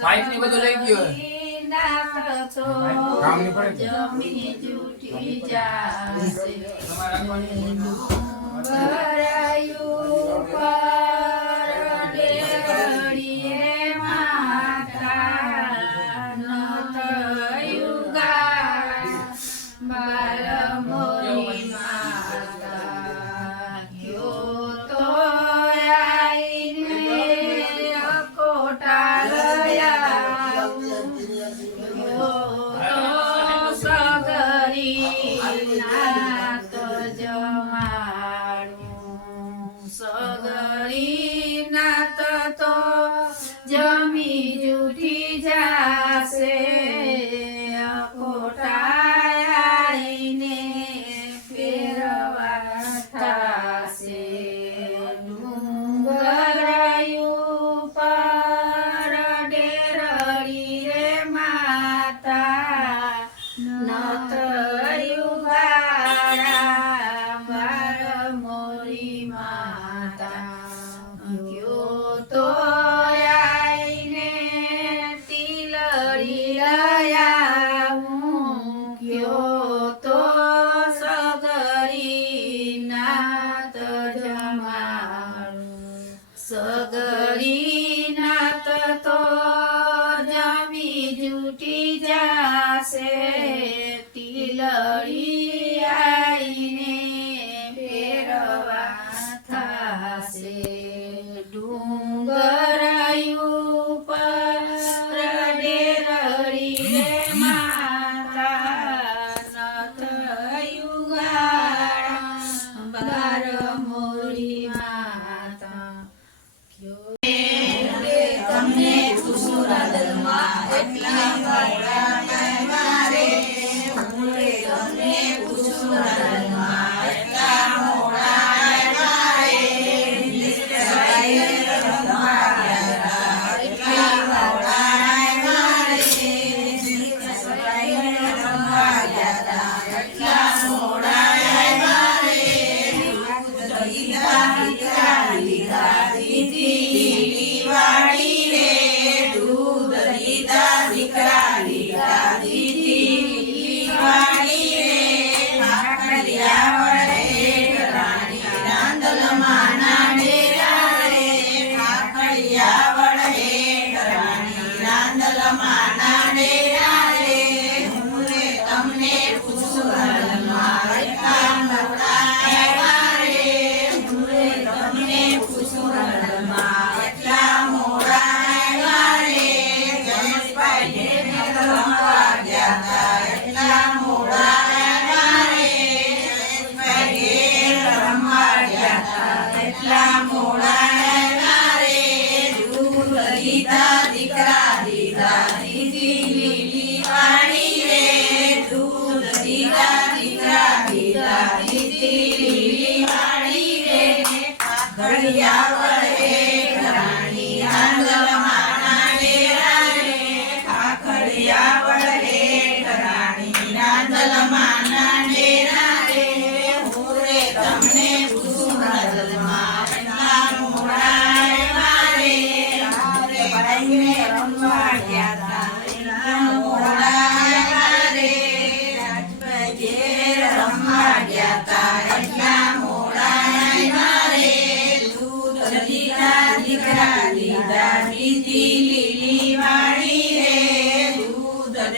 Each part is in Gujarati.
માઇક ની બધું લઈ ગયો કામ ની પડે જમી જૂઠી જાશે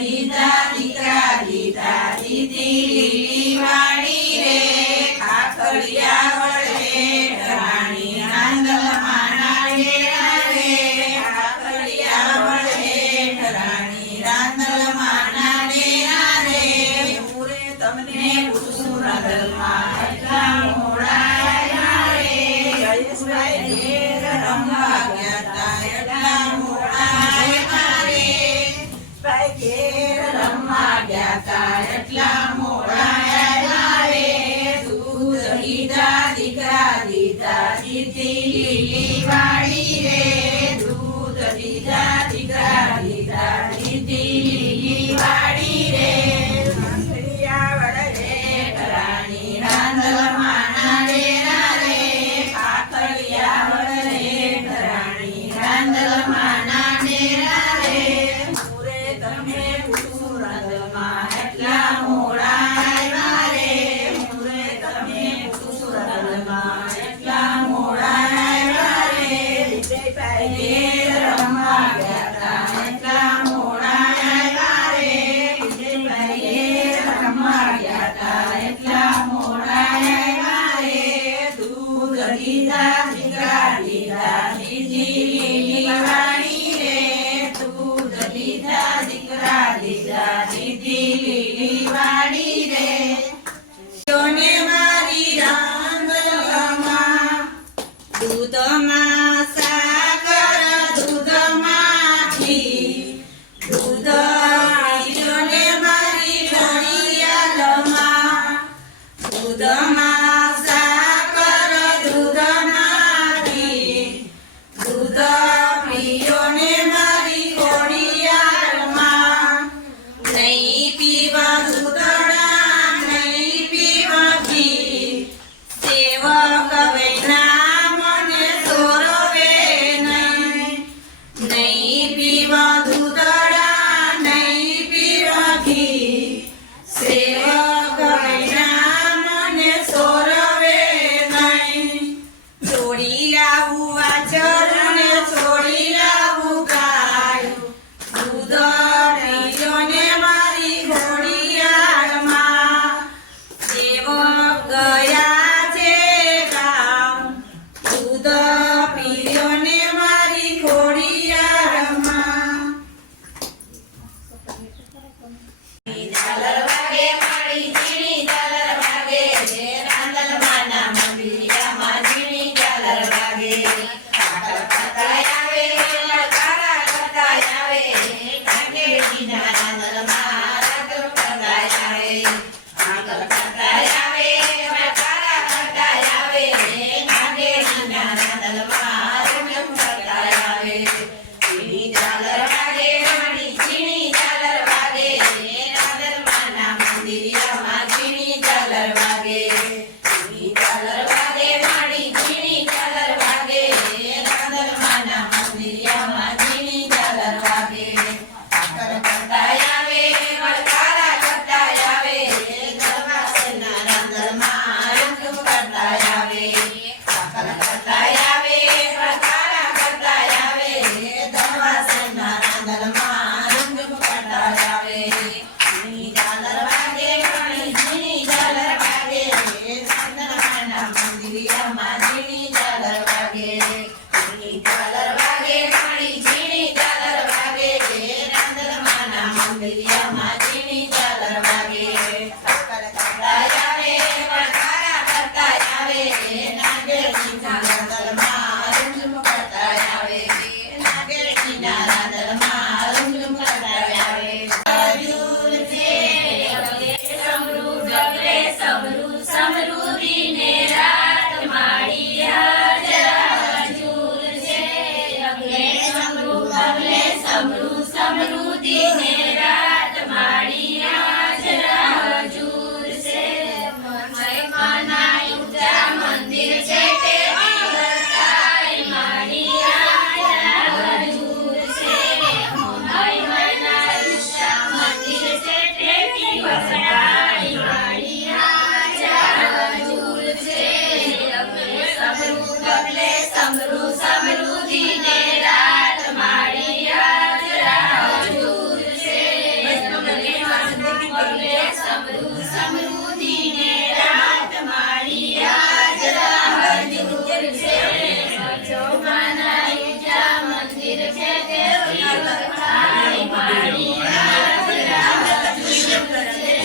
દીધા દીકરા દીધા દીધી લીલી વાડી રે ખાખડિયા વળે રાણી રાંદલમાં નાળિયેરા રે ખાખડિયા વળે રાણી રાંદલમાં નાળિયેરા રે પૂરે તમને પૂછું રાંદલમાં એટલા મોડા આવ્યા રે જયેશભાઈ ઘેર રમવા ગયા તા એટલા મોડા આવ્યા રે ભાઈ ઘેર રમવા ગયા તા એટલા મોડા આવ્યા રે દૂધ દીધા દીકરા દીધા દીધી લીલી વાડી રે દૂધ દીધા દીકરા દીધા દીધી લીલી વાડી રે ખાખડિયા વળે રાણી રાંદલમાં નાળિયેરા રે ખાખડિયા વળે રાણી રાંદલમાં નાળિયેરા રે પૂરે તમે પૂછું રાંદલમાં એટલા મોડા આવ્યા રે પૂરે તમે પૂછું રાંદલમાં એટલા મોડા આવ્યા રે વિજયભાઈ ઘેર રમવા ગયા તા એટલા મોડા આવ્યા રે વિજયભાઈ ઘેર રમવા ગયા તા એટલા મોડા આવ્યા રે દૂધ દીધા દીકરા દીધા દીધી લીલી વાડી રે દૂધ દીધા દીકરા દીધા દીધી લીલી વાડી રે જોને મારી રાંદલમાં દૂધમાં સાકર દૂધમાં ઘી દૂધ પીઓને મારી ઘડિયાળમાં દૂધમાં સાકર દૂધમાં ઘી દૂધ પીઓને મારી ઘડિયાળમાં નહીં પીવા દૂધડા નહીં પીવા ઘી સેવક વેના મને સોરવે નહીં નહીં પીવા દૂધડા નહીં પીવા ઘી સેવક વેના મને સોરવે નહીં છોડી લાવું વાછરને છોડી લાવું ગાય દૂધ પીઓને મારી ઘડિયાળમાં સેવક ગયા છે ગામ દૂધ પીઓને મારી ઘડિયાળમાં ઝાલર વાગે મારી ઝીણી ઝાલર વાગે રાંદલમાના મંદિરમાં ઝીણી ઝાલર વાગે કાકર કરતા આવે લડકારા કરતા આવે કાંગેડીના રાંદલમાં રાગર કરતા આવે કાકર કરતા આવે લડકારા કરતા આવે કાંગેડીના રાંદલમાં રાગર કરતા આવે ઝીણી ઝાલર વાગે મારી ઝીણી ઝાલર વાગે રાંદલમાના મંદિરમાં ઝીણી ઝાલર વાગે ઝીણી ઝાલર વાગે મારી ઝીણી ઝાલર વાગે રાંદલમાના મંદિરમાં ઝીણી ઝાલર વાગે કાકર કરતા આવે લડકારા કરતા આવે ગરવાસના રાંદલમાં રંગ કરતા આવે કાકર કરતા આવે લડકારા કરતા આવે ગરવાસના રાંદલમાં રંગ કરતા આવે ઝીણી ઝાલર વાગે મારી ઝીણી ઝાલર વાગે રાંદલમાના મંદિરમાં ઝીણી ઝાલર વાગે ઝીણી ઝાલર વાગે મારી ઝીણી ઝાલર વાગે રાંદલમાના મંદિરમાં ઝીણી ઝાલર વાગે કાકર કરતા આવે લડકારા કરતા આવે નાગેડીના રાંદલમાં રંગ કરતા આવે નાગેડીના રાંદલમાં રંગ કરતા આવે હજુર છે અગલે સમૃદ્ધિને રાત માડી હાજર હજુર છે અગલે સમૃદ્ધિને રાત માડી હાજર હજુર સમૃદ્ધિને રાત મારી આજ રાહ જુર છે મજોમાના ઊંચા મંદિર છે દેવની વખાણી મારી આજ રાહ જુર છે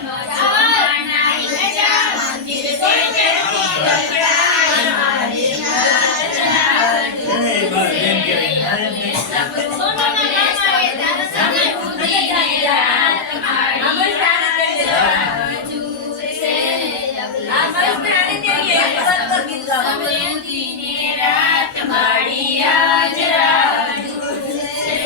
મજોમાના ઊંચા મંદિર છે દેવની વખાણી મારી આજ રાહ જુર છે સમૃદ્ધિને રાત મારી સમૃદ્ધિને રાત મારી આજ રાહ જુર છે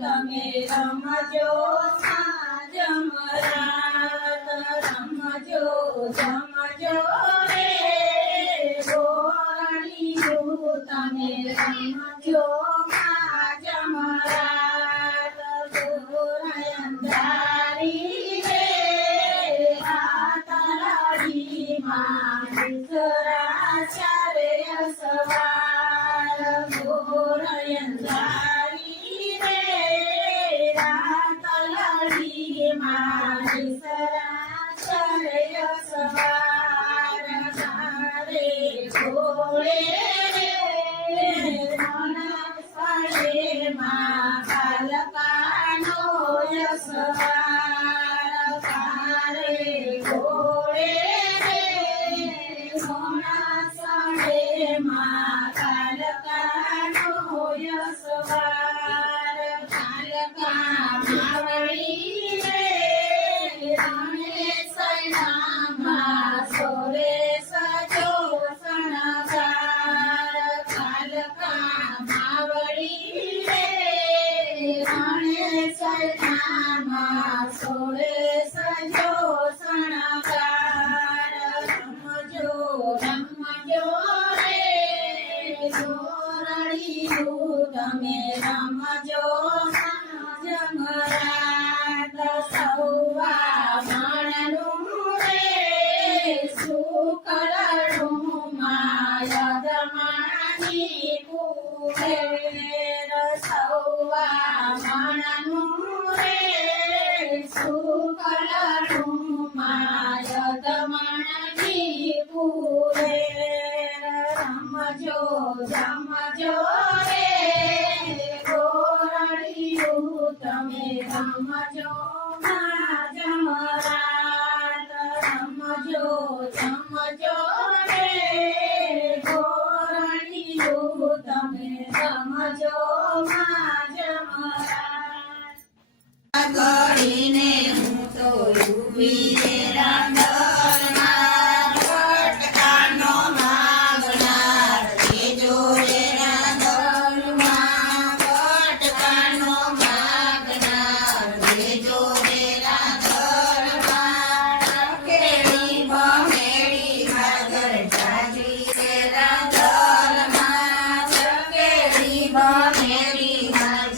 તમે રમજો જમરાત રમજો જમજો રે ગોરાણીયું તમે રમજો જમરાત ગોરાયંધારી રે આતરાડી માં ચારે સવાર ગોરાયંધારી રે રાતલાડી માં ચારે સવાર તારે ઘોડે બાલકાનો યસવાર તારે ઘોડે સોના સાડે માં બાલકાનો યસવાર બાલકા માવડી રે રાણે સૈનામાં સોરે સજો સણગાર બાલકા માવડી રે રાણે સૈનામાં સોરે સજો સણગાર રમજો રમજો રે ગોરાણીયું તમે રમજો જમરાત સૌવા માણનું રે શુકળનું માયદ માણી કુબેર સૌવા માણનું રે શુકળનું માયદ માણી કુબેર રમજો જમજો રે ગોરાણીયું તમે રમજો જમરાત રમજો જમજો રે ગોરાણીયું તમે રમજો જમરાત કરીને હું તો ઊભી રે રાંધણમાં ફટકાનો માગનાર તેજો રે રાંધણમાં ફટકાનો માગનાર તેજો રે રાંધણમાં કેળી ભમેળી ભાગર જાજી રે રાંધણમાં કેળી ભમેળી ભાગર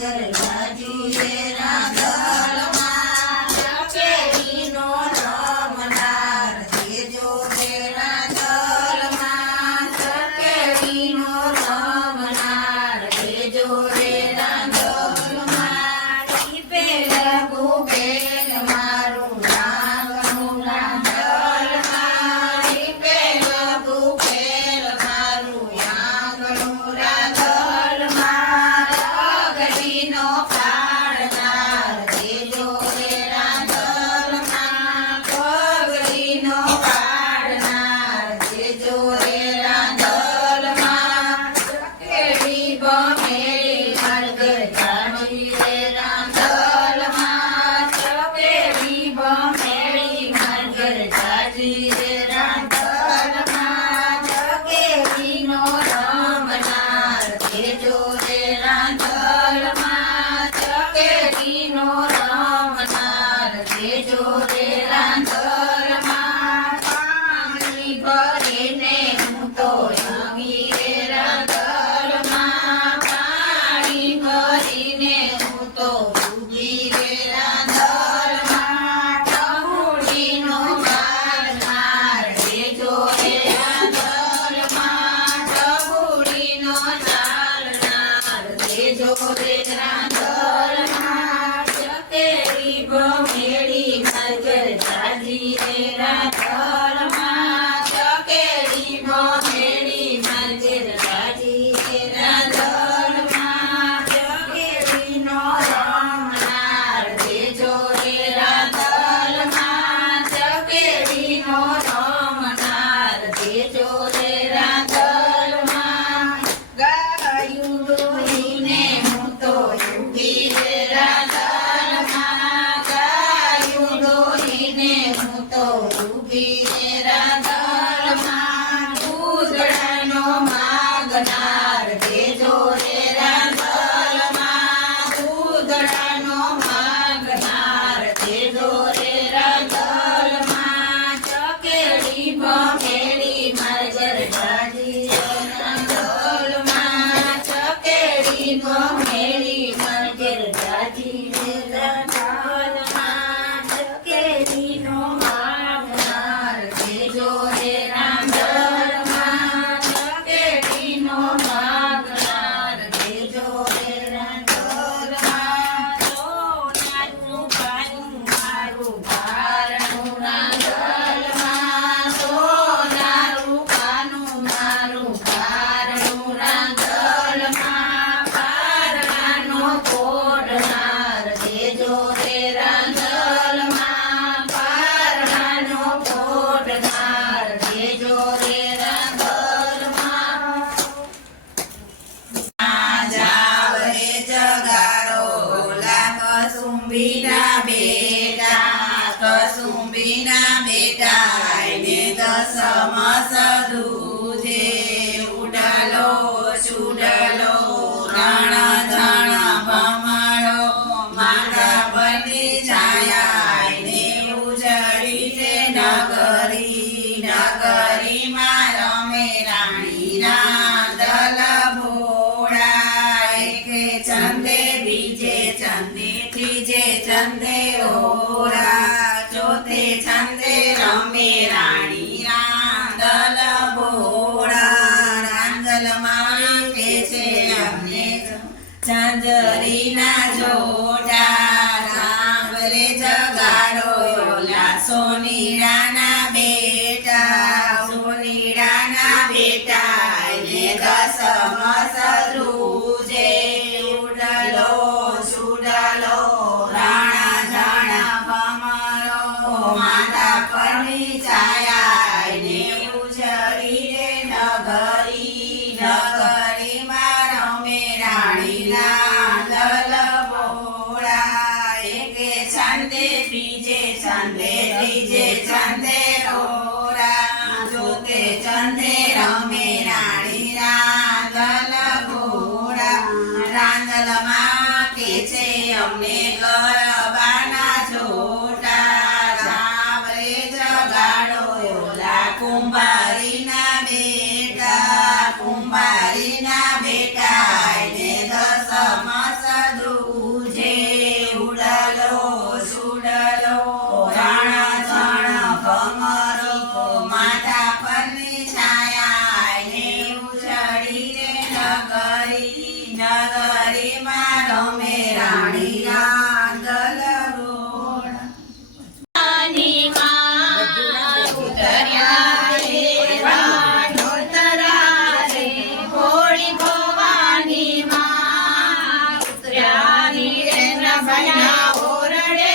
દેજો રે રાંધણમાં ચકેલી ભમેડી મગર જાજી રે રાંધણમાં ચકેલી ભમેડી મગર જાજી રે રાંધણમાં ચકેલીનો રમનાર દેજો રે રાંધણમાં ચકેલીનો રમનાર દેજો રે રાંધણમાં ગાયું દોહીને હું તો ઊભી રે રાંધણમાં ગાયું દોહીને હું તો ઊભી રે રાંધણમાં દૂધડાનો માગનાર દેજો રે રાંધણમાં દૂધડાનો માગનાર દેજો રે રાંધણમાં ચકેલી ભમેડી મગર જાજી રે રાંધણમાં ચકેલી ભમેડી મગર જાજી રે રાંધણમાં ચકેલીનો માગનાર દેજો રે રાંધણમાં ચકેલીનો માગનાર દેજો રે રાંધણમાં સોનાનું પાનું મારું ભારનું રાંધણમાં સોનાનું પાનું મારું ભારનું રાંધણમાં પારણાનો પોડનાર દેજો રે રાંધણમાં પારણાનો પોડનાર દેજો રે રાંધણમાં જાવ રે જગાડો ઓલા કસુંબીના બેટા એને દસમસ દૂધે ઉડાલો ચૂડલો રણ જણ ભમરો માતા બની છાયા એને ઉજળી રે નગરીમાં રમે રાણીના દલ ભોળા એકે ચંદે બીજે ચંદે ત્રીજે ચંદે ઓરા ચોથે ચંદે રમે રાણીના દલ ભોળા રાંગલ મારે છે અમને ચાંદરીના જોડા રામ રે જગાડો ઓલા સોનીડાના બેટા એને દસમસ ધ્રુજે ઉડલો ચૂડલો રાણા જાણા ભમરો માતા પરની છાયા એને ઉજળી રે નગરીમાં રમે રાણીના દલ ભોળા એકે છંદે બીજે છંદે ત્રીજે છંદે ઓરા ચોથે છંદે રમે રાણીના દલ ભોળા રાંદલમાં કે છે અમને ગરબાના છોટા જાવ રે જગાડો ઓલા કુંભારીના બેટા એને દસમસ ધ્રુજે ઉડલો ચૂડલો રાણા જણ ભમરો માતા પરની છાયા એને ઉજળી રે નગરીમાં રમે રાણીના દલ ભોળા ઉતર્યા રે વાનોતરા રે ભોળી ભવાની માં ઉતર્યા રે નભના ઓરડે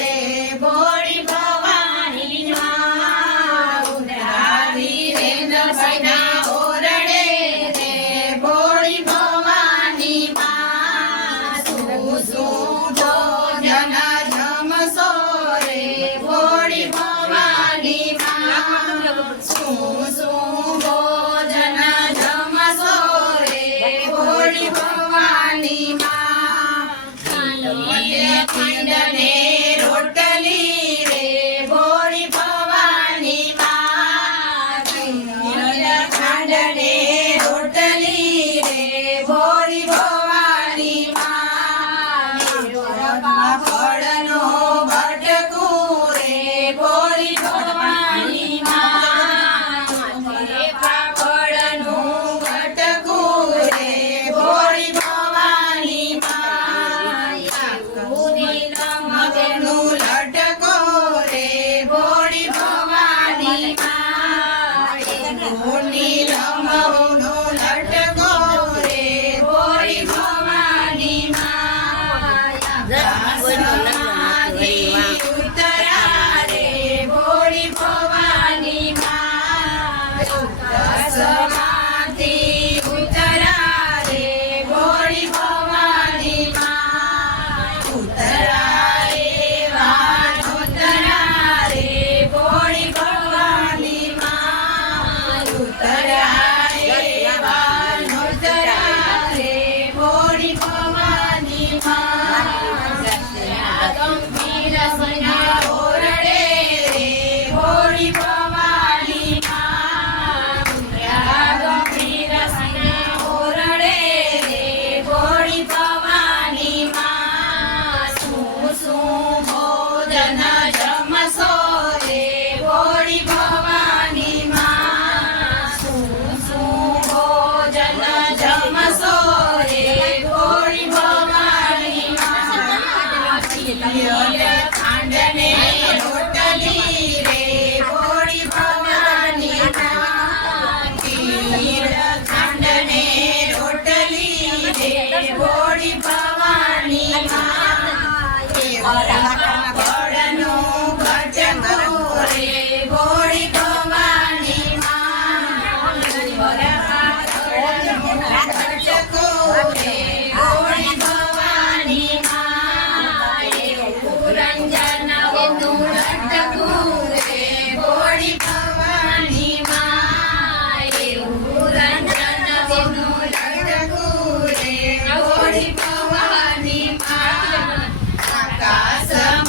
રે ભોળી ભવાની માં ઉતર્યા રે નભના ઓરડે રે ભોળી ભવાની માં શું શું ભવાની માં ગંભીર સૈયા ઓરડે રે ભોળી ભવાની માં ગંભીર સૈયા ઓરડે રે ભોળી ભવાની માં શું શું ભોજન જમશો રે ભોળી ભવાની માં શું શું ભોજન જમશો રે ભોળી ભવાની માં ખાંડને રોટલી રે ભોળી ભવાની માં ખાંડને રોટલી રે ભોળી ભવાની માં બળનું ઘટકો રે ભોળી ભવાની માં બળનું ઘટકો રે ભોળી ભવાની માં રંજન ઘટકો રે ભોળી ભવાની માં રંજન ઘટકો રે ભોળી ભવાની માં આકાશ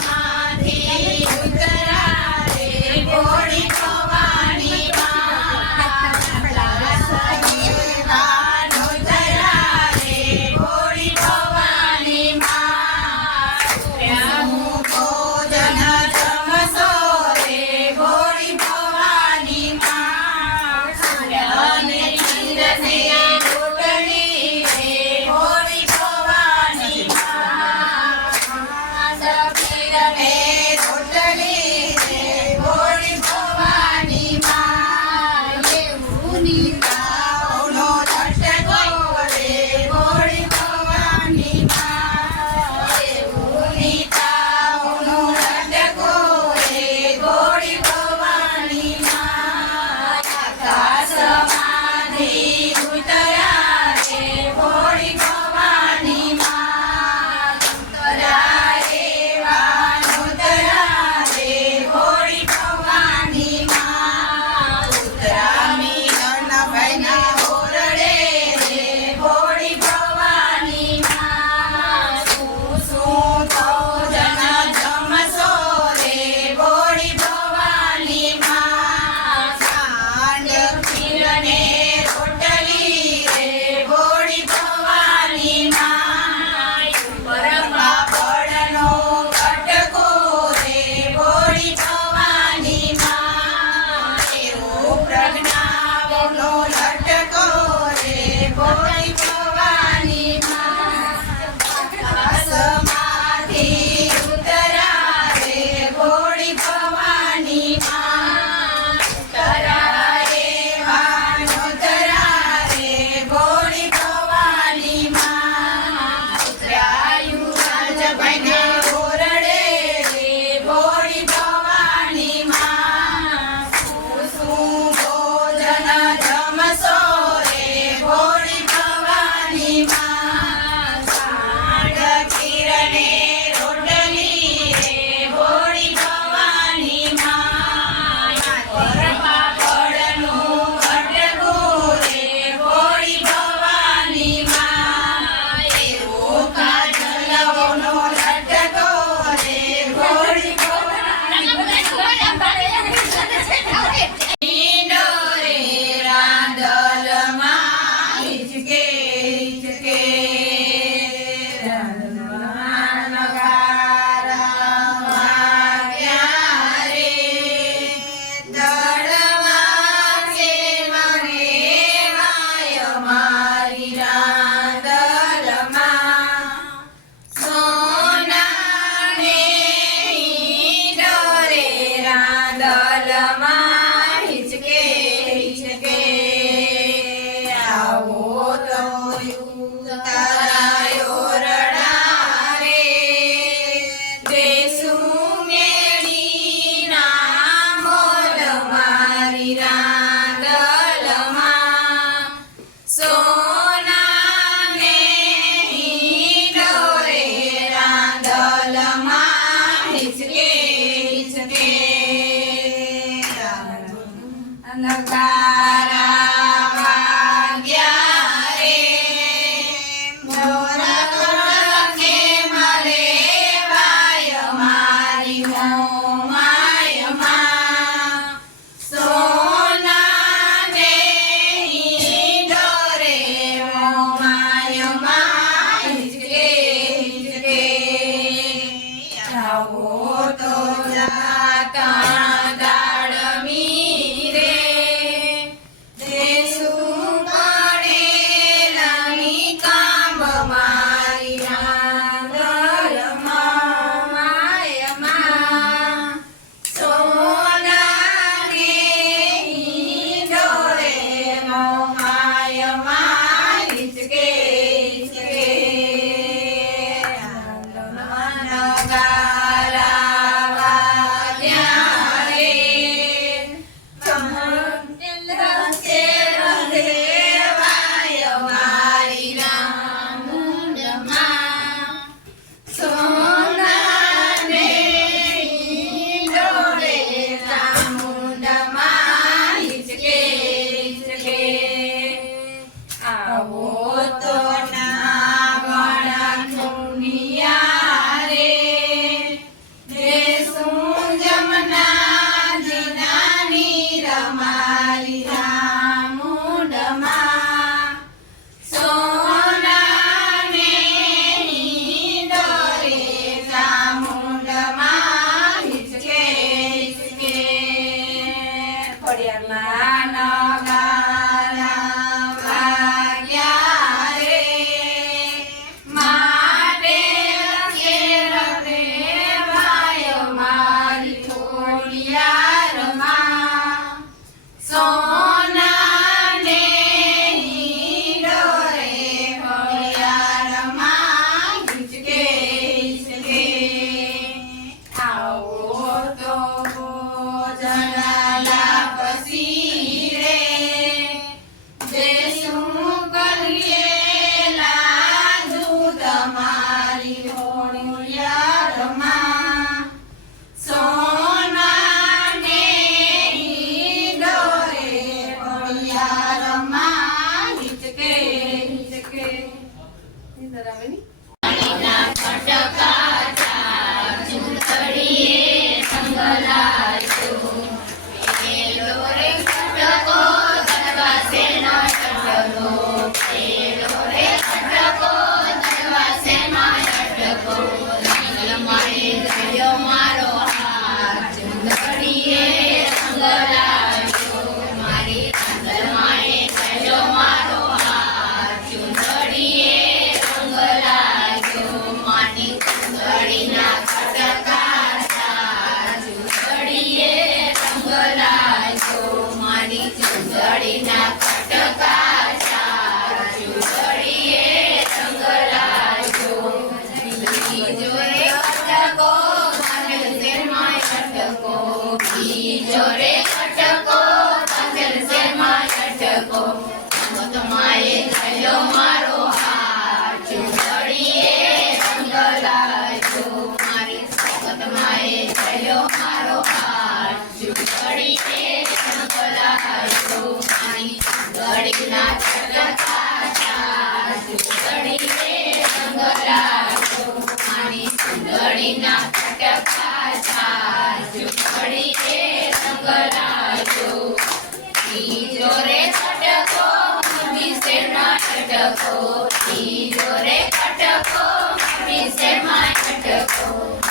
અટકો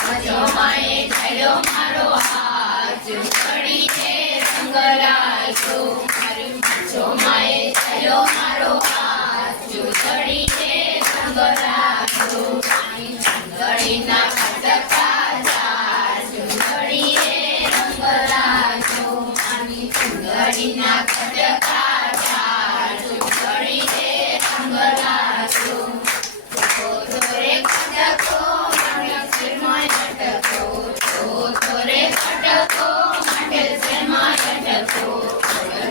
મજો માએ ચાલ્યો મારો હાથ ચૂંદડીને રંગ રાખ્યો મારી મજો માએ ચાલ્યો મારો હાથ ચૂંદડીને રંગ રાખ્યો ચૂંદડીના કટકા ચૂંદડીએ રંગ રાખ્યો મારી ચૂંદડીના કટકા ચૂંદડીએ રંગ રાખ્યો થોરે કટકો માટે શેરમાં અટકો થોરે કટકો માટે શેરમાં અટકો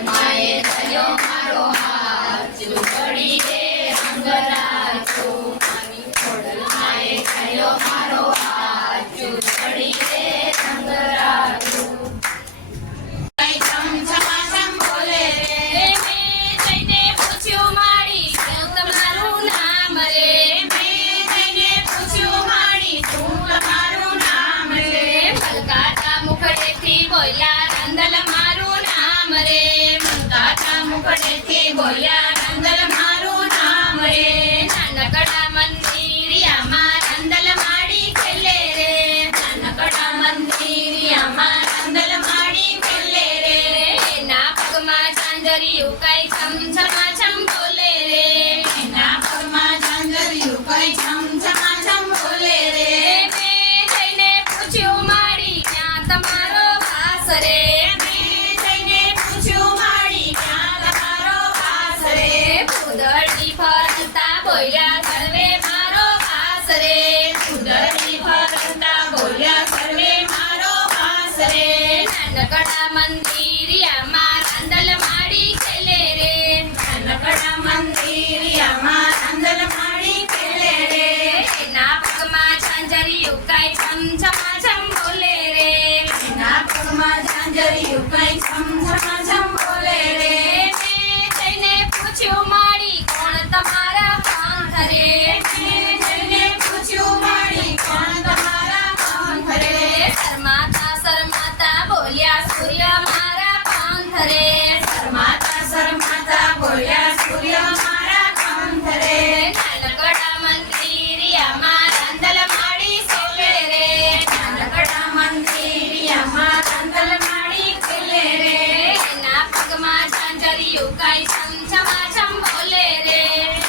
માએ થયો મારો હાથ ચૂંદડીએ રંગ રાખ્યો મારી ખોડલમાએ થયો મારો હાથ ચૂંદડીએ રંગ રાખ્યો કઈ છમછમાછમ બોલે રે મેં જઈને પૂછ્યું મારી શું તમારું નામ રે મેં જઈને પૂછ્યું મારી શું તમારું નામ રે મલકાતા મુખડેથી બોલ્યા રંદલ મારું નામ રે મલકાતા મુખડેથી બોલ્યા રંદલ મારું નામ રે નાનકડા મંદિરિયામાં રંદલ માડી ખેલે રે નાનકડા મંદિરિયામાં રંદલ માડી ખેલે રે એના પગમાં ઝાંઝરિયું કઈ છમછમાછમ બોલે રે એના પગમાં ઝાંઝરિયું કઈ છમછમાછમ બોલે રે મેં જઈને પૂછ્યું માડી ક્યાં તમારો વાસ રે મેં જઈને પૂછ્યું માડી ક્યાં તમારો વાસ રે ફૂદડી ફરતા બોલ્યા સર્વે મારો વાસ રે ફૂદડી ફરતા બોલ્યા સર્વે મારો વાસ રે નાનકડા મંદિરિયામાં રંદલ માડી ખેલે રે નાનકડા મંદિરિયામાં રંદલ માડી ખેલે રે એના પગમાં ઝાંઝરિયું કઈ છમછમાછમ બોલે રે એના પગમાં ઝાંઝરિયું કઈ છમછમાછમ બોલે રે મેં જઈને પૂછ્યું માડી કોણ તમારા પંથ રે મેં જઈને પૂછ્યું માડી કોણ તમારા પંથ રે શરમાતા શરમાતા બોલ્યા સૂર્ય મારા પંથ રે શરમાતા શરમાતા બોલ્યા સૂર્ય મારા પંથ રે નાનકડા મંદિરિયામાં રંદલ માડી ખેલે રે નાનકડા મંદિરિયામાં રંદલ માડી ખેલે રે એના પગમાં ઝાંઝરિયું કઈ છમછમાછમ બોલે રે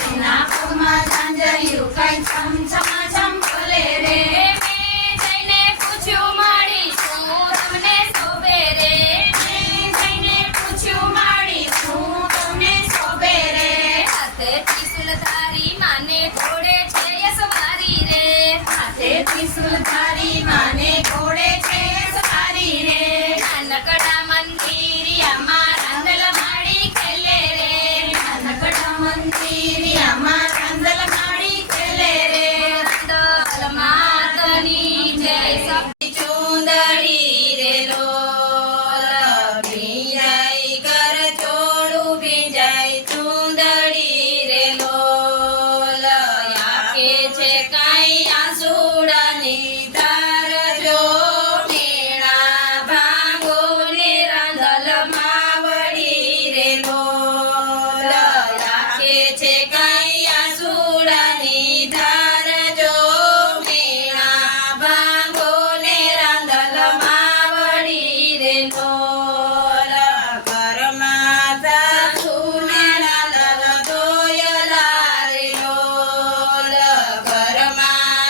એના પગમાં ઝાંઝરિયું કઈ છમછમાછમ બોલે રે મેં જઈને પૂછ્યું માડી શું તમને શોભે રે મેં જઈને પૂછ્યું માડી શું તમને શોભે રે હાથે ત્રિશુલધારી માને ઘોડે છે સવારી રે હાથે ત્રિશુલધારી માને ઘોડે છે સવારી રે નાનકડા મંદિરિયામાં રંદલ માડી ખેલે રે નાનકડા મંદિરિયામાં રંદલ માડી ખેલે રે રંદલ માતની જય સપની ચૂંદડી રે લોલ ભીંજાઈ કર ચોળું ભીંજાઈ ચૂંદડી રે લોલ આંખે છે કાંઈ આંસુડાની ધાર જો મેણા ભાંગો ને રાંધલ માવડી રે લોલ આંખે છે કાંઈ આંસુડાની ધાર જો મેણા ભાંગો ને રાંધલ માવડી રે લોલ ઘરમાં સાસુને રાંધલ ધોયલા રે લોલ ઘરમાં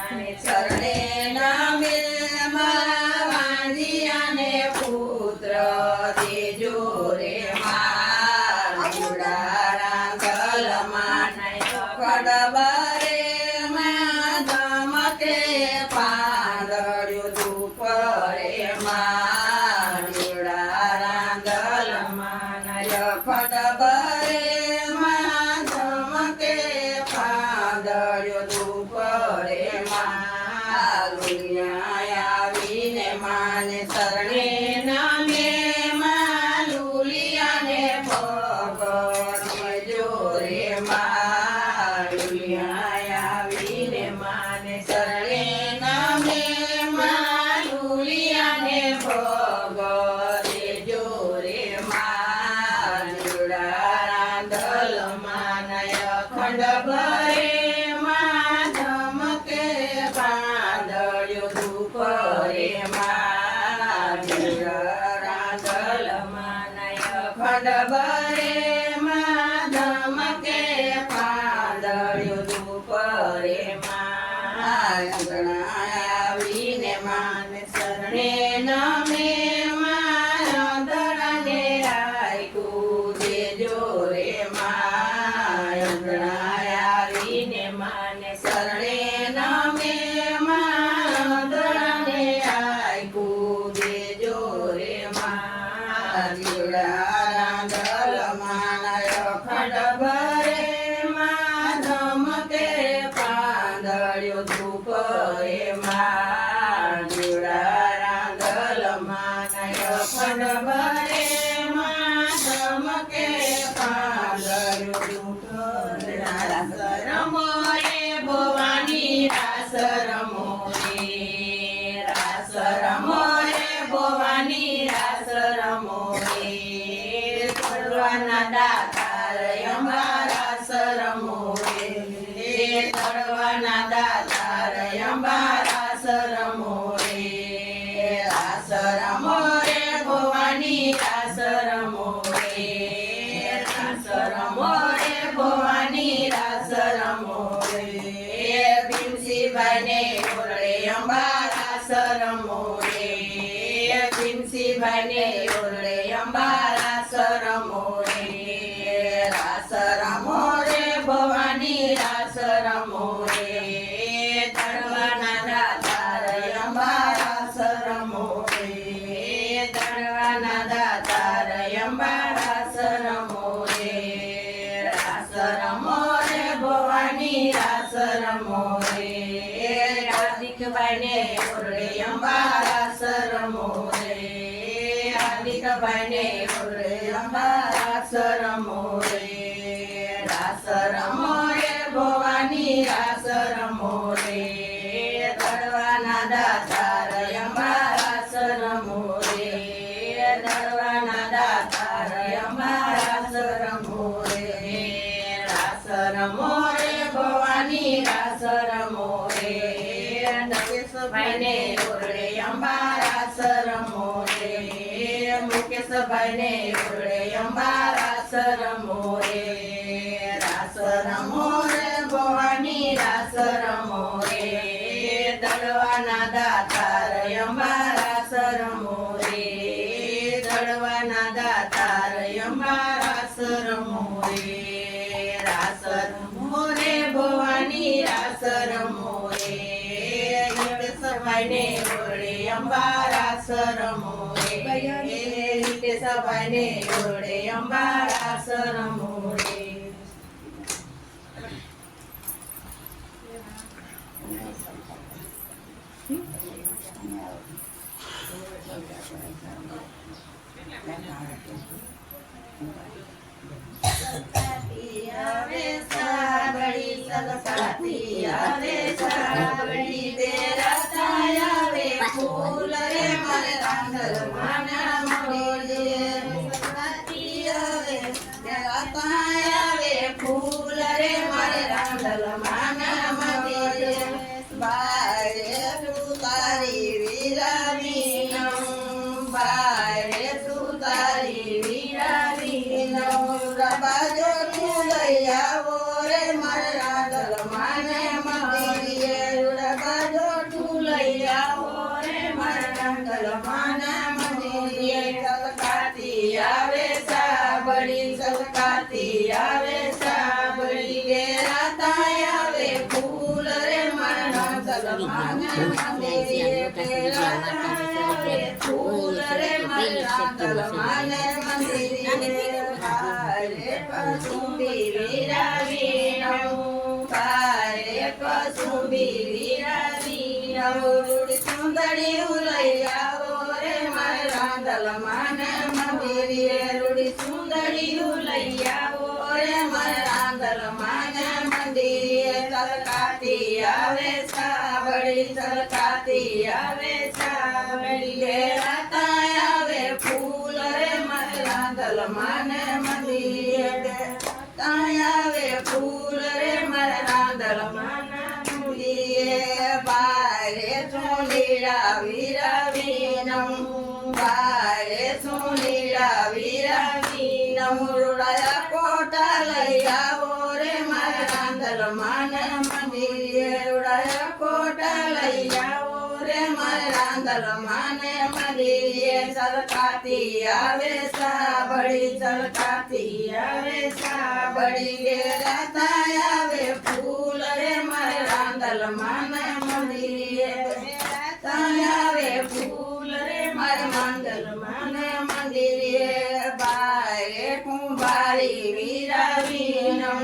શરણે નામે વાંધિયાને પુત્ર દેજો રે મારા ગલમાં ખડબરે ધમકે પાંદડ્યું ધૂપ રે મારા ગલમાં ખડબરે ધમકે પાંદડ્યું ધૂપ રે આવીને માને શરણે નામે લુલિયાને ભગત જોરે આવીને માને શરણે નામે લુલિયાને ભગત જોરે રાંધલ માનય ખંડ ભરે ધમકે પાંદડ્યો ધૂપ રે રાંધલ માનય ખંડ ભરે ધમકે પાંદડ્યો ધૂપ રે આવીને માને શરણે નમે માધરાને રાખ્યું દેજો રે આવીને માને શરણે નમે માધરાને રાખ્યું દેજો રે રાંધલ માનય ખંડ ભરે ધમકે પાંદડ્યો ધૂપ રે રાંધલ માનય ખંડ ભરે ધમકે પાંદડ્યો ધૂપ રાસ રમો રે ભવાની રાસ રમો રે ભવાની રાસ રમો રે તળવાના દાતાર અંબા રાસ રમો રે તળવાના દાતાર અંબા રાસ રમો રે ભવાની રાસ રમો રે ભવાની રાસ રમો રે ભીમસીભાઈ ને ઓરડે અંબા રાસ રમો રે ભીમસીભાઈ ને ઓરડે અંબા રાસ રમો રે ભવાની રાસ રમો રે તળવાના દાતાર અંબા રાસ રમો રે તળવાના દાતાર અંબા રાસ રમો રે ભવાની રાસ રમો રે હાર્દિકભાઈ ને ઓરડે અંબા રાસ રમો રે હાર્દિકભાઈ ને ઓરડે અંબા રાસ રમો રે ભવાની રાસ રમો રે તળવાના દાતાર અંબા રાસ રમો રે તળવાના દાતાર અંબા રાસ રમો રે ભવાની રાસ રમો રે નરેશભાઈ ને ઓરડે અંબા રાસ રમો રે મુકેશભાઈ ને ઓરડે અંબા રાસ રમો રે ભવાની રાસ રમો રે તળવાના દાતાર અંબા રાસ રમો રે તળવાના દાતાર અંબા રાસ રમો રે ભવાની રાસ રમો રે હિતેશભાઈ ને ઓરડે અંબા રાસ રમો રે હિતેશભાઈ ને ઓરડે અંબા રાસ રમો રે ફૂલ રે મારે રાંધલ માના ફૂલ રે મારે રાંધલ માના બારે તું તારી વીરાવીનમ બારે તું તારી વીરાવીનમ રબાજો તું લઈ આવો રે મારે રાંધલ માને મગીએ રાંદલમાના મંદિરે છલકાતી આવે સાબડી છલકાતી આવે સાબડી ઘેરાતા આવે ફૂલ રે મારા રાંદલમાના મંદિરે ઘેરાતા આવે ફૂલ રે મારા રાંદલમાના મંદિરે બારે કસુંબી વિરાવીનો બારે કસુંબી વિરાવીનો રૂડી સુંદરી લઈ આવો રે મારા રાંદલમાના મંદિરે રૂડી સુંદરી લઈ આવો રે મારા રાંદલમાના મંદિરે છલકાતી આવે સાબડી છલકાતી આવે સાબડી ઘેરાતા આવે ફૂલ રે મારા રાંદલમાના મંદિરે આવે ફૂલ રે મારા રાંદલમાના મંદિરે બારે સુનીડા વિરાવીનમ બારે સુનીડા વિરાવીનમ રૂડાયા કોટા લઈ આવો રે મારા રાંદલમાના મંદિરે રૂડાયા કોટા લઈ આવો રે મારા રાંદલમાના મંદિરે છલકાતી આવે સાબડી છલકાતી આવે સાબડી ઘેરાતા આવે ફૂલ રે મારા રાંદલમાના મંદિરે ઘેરાતા આવે ફૂલ રે મારા રાંદલમાના મંદિરે બારે કુંભારી વિરાવીનમ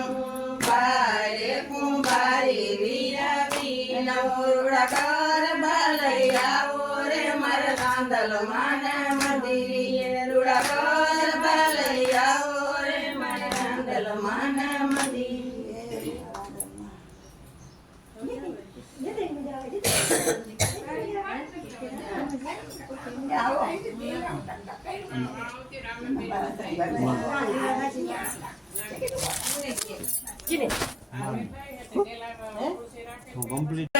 બારે કુંભારી વિરાવીનમ રૂડા ગરબા લઈ આવો રે મારા રાંદલમાના મંદિરે રૂડા ગરબા લઈ આવો રે મારા રાંદલમાના મંદિરે કમ્પ્લીટ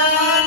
Bye.